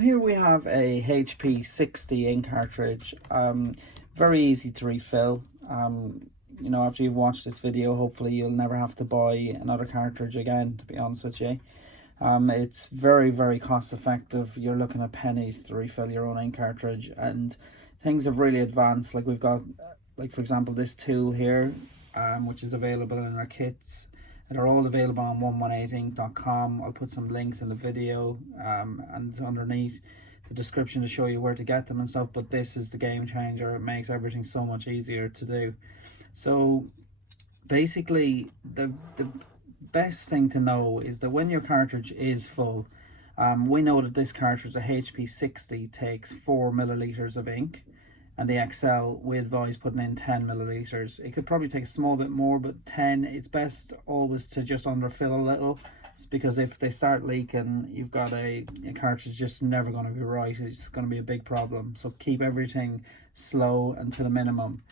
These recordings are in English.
Here we have a HP60 ink cartridge. Very easy to refill. After you've watched this video, hopefully you'll never have to buy another cartridge again, to be honest with you. It's very, very cost effective. You're looking at pennies to refill your own ink cartridge, and things have really advanced. Like we've got, like for example, this tool here, which is available in our kits. They're all available on 118ink.com. I'll put some links in the video and underneath the description to show you where to get them and stuff. But this is the game changer. It makes everything so much easier to do. So basically, the best thing to know is that when your cartridge is full, we know that this cartridge, the HP60, takes 4 milliliters of ink. And the XL, we advise putting in 10 milliliters. It could probably take a small bit more, but 10, it's best always to just underfill a little. It's because if they start leaking, you've got a cartridge just never going to be right. It's going to be a big problem. So keep everything slow and to the minimum.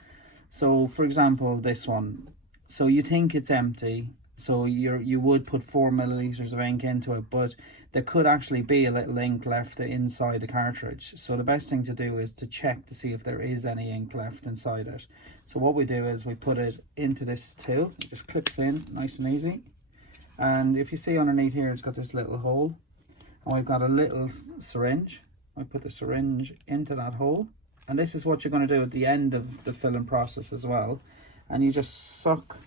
So for example, this one. So you think it's empty. So you would put 4 milliliters of ink into it, but there could actually be a little ink left inside the cartridge. So the best thing to do is to check to see if there is any ink left inside it. So what we do is we put it into this tool. It just clips in nice and easy. And if you see underneath here, it's got this little hole. And we've got a little syringe. I put the syringe into that hole. And this is what you're going to do at the end of the filling process as well. And you just suck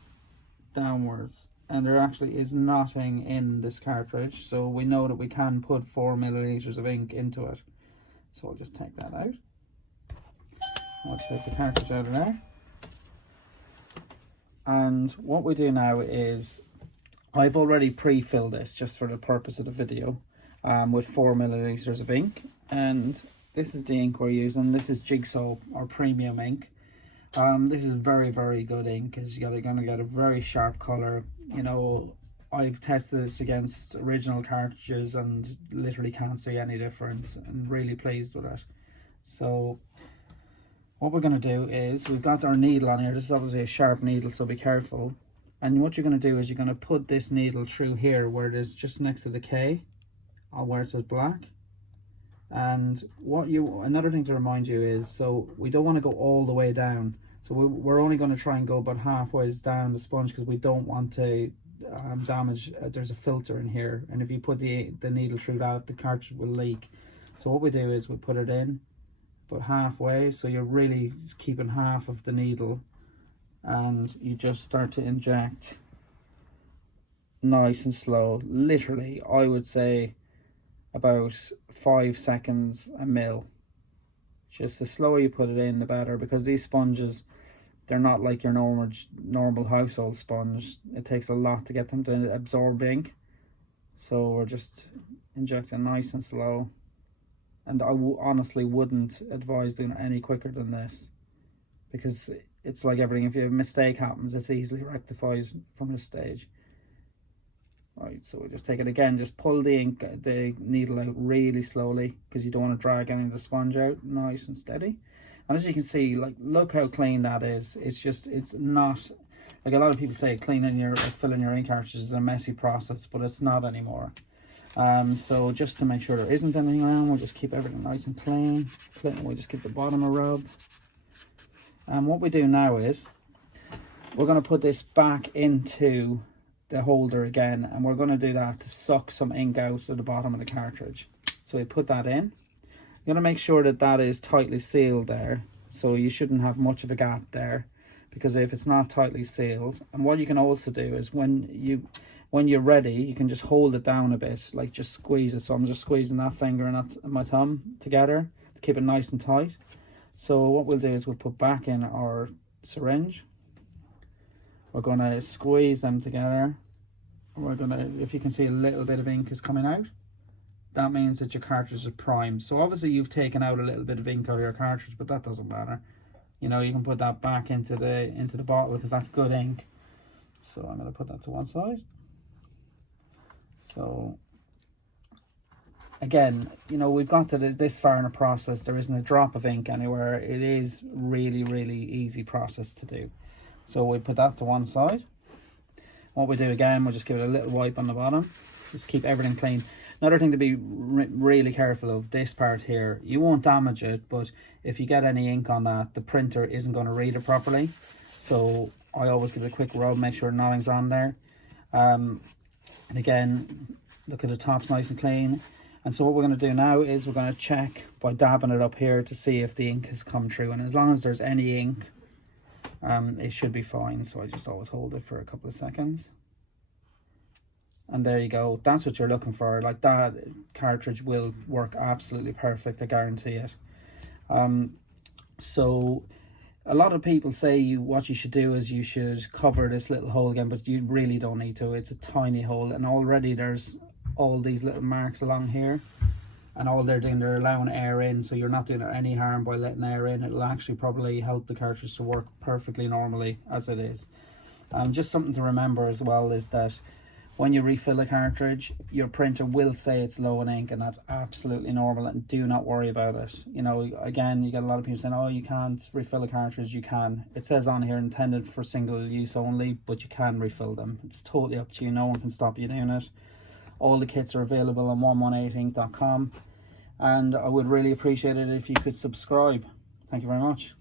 downwards. And there actually is nothing in this cartridge, so we know that we can put 4 milliliters of ink into it. So I'll just take that out. I'll take the cartridge out of there. And what we do now is, I've already pre-filled this just for the purpose of the video, with 4 milliliters of ink. And this is the ink we're using. This is Jigsaw or premium ink. This is very, very good ink, because you're going to get a very sharp color. You know, I've tested this against original cartridges and literally can't see any difference, and really pleased with it. So what we're going to do is, we've got our needle on here. This is obviously a sharp needle, so be careful. And what you're going to do is you're going to put this needle through here where it is just next to the K, or where it says black. And another thing to remind you is, so we don't want to go all the way down. So we're only going to try and go about halfway down the sponge, because we don't want to damage. There's a filter in here, and if you put the needle through that, the cartridge will leak. So what we do is we put it in about halfway, so you're really keeping half of the needle, and you just start to inject nice and slow. Literally, I would say about 5 seconds a mil. Just the slower you put it in, the better, because these sponges, they're not like your normal household sponge. It takes a lot to get them to absorb ink. So we're just injecting nice and slow. And I honestly wouldn't advise doing it any quicker than this, because it's like everything. If a mistake happens, it's easily rectified from this stage. Right, so we just take it again, just pull the needle out really slowly, because you don't want to drag any of the sponge out. Nice and steady. And as you can see, like, look how clean that is. It's not, like a lot of people say filling your ink cartridge is a messy process, but it's not anymore. So just to make sure there isn't anything around, we'll just keep everything nice and clean. We'll just give the bottom a rub. And what we do now is, we're going to put this back into the holder again, and we're going to do that to suck some ink out of the bottom of the cartridge. So we put that in. You're going to make sure that that is tightly sealed there, so you shouldn't have much of a gap there, because if it's not tightly sealed. And what you can also do is, when you're ready, you can just hold it down a bit, like just squeeze it. So I'm just squeezing that finger and my thumb together to keep it nice and tight. So what we'll do is we'll put back in our syringe. We're going to squeeze them together. We're going to, if you can see a little bit of ink is coming out, that means that your cartridge is primed. So obviously you've taken out a little bit of ink out of your cartridge, but that doesn't matter. You know, you can put that back into the bottle, because that's good ink. So I'm going to put that to one side. So again, you know, we've got to this far in the process. There isn't a drop of ink anywhere. It is really, really easy process to do. So we put that to one side. What we do again, we'll just give it a little wipe on the bottom. Just keep everything clean. Another thing to be really careful of, this part here, you won't damage it, but if you get any ink on that, the printer isn't going to read it properly. So I always give it a quick rub, make sure nothing's on there. And again, look at the top's nice and clean. And so what we're going to do now is we're going to check by dabbing it up here to see if the ink has come through. And as long as there's any ink, it should be fine. So I just always hold it for a couple of seconds. And there you go. That's what you're looking for. Like, that cartridge will work absolutely perfect, I guarantee it. So a lot of people say what you should do is you should cover this little hole again, but you really don't need to. It's a tiny hole, and already there's all these little marks along here, and all they're doing, they're allowing air in, so you're not doing it any harm by letting air in. It'll actually probably help the cartridge to work perfectly normally as it is. Just something to remember as well is that when you refill a cartridge, your printer will say it's low in ink, and that's absolutely normal, and do not worry about it. You know, again, you get a lot of people saying, oh, you can't refill a cartridge. You can. It says on here intended for single use only, but you can refill them. It's totally up to you. No one can stop you doing it. All the kits are available on 118ink.com, and I would really appreciate it if you could subscribe. Thank you very much.